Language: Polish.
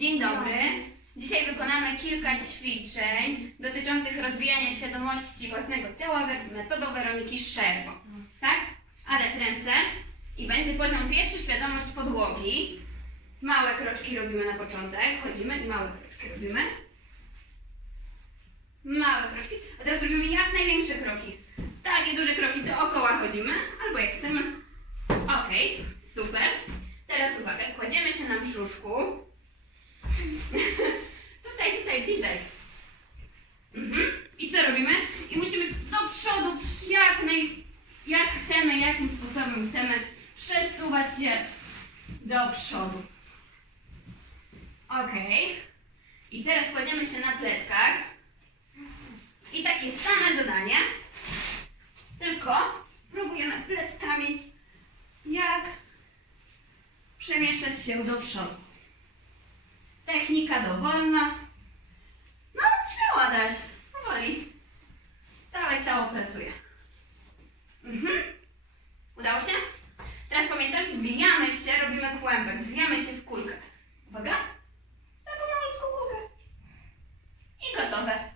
Dzień dobry. Dzisiaj wykonamy kilka ćwiczeń dotyczących rozwijania świadomości własnego ciała metodą Weroniki Szerbo. Tak? Aleś ręce i będzie poziom pierwszy świadomość podłogi. Małe kroczki robimy na początek. Chodzimy i małe kroczki robimy. Małe kroczki. A teraz robimy jak największe kroki. Takie duże kroki dookoła chodzimy, albo jak chcemy. Okej, super. Teraz uwaga, kładziemy się na brzuszku. tutaj, tutaj, bliżej. Mhm. I co robimy? I musimy do przodu, jak, naj, jak chcemy, jakim sposobem chcemy przesuwać się do przodu. Okej. I teraz kładziemy się na pleckach. I takie same zadanie, tylko próbujemy pleckami jak przemieszczać się do przodu. Technika dowolna. No, śmiała dać. Powoli. Całe ciało pracuje. Mhm. Udało się? Teraz pamiętasz, zwijamy się, robimy kłębek. Zwijamy się w kulkę. Uwaga. Taką malutką kulkę. I gotowe.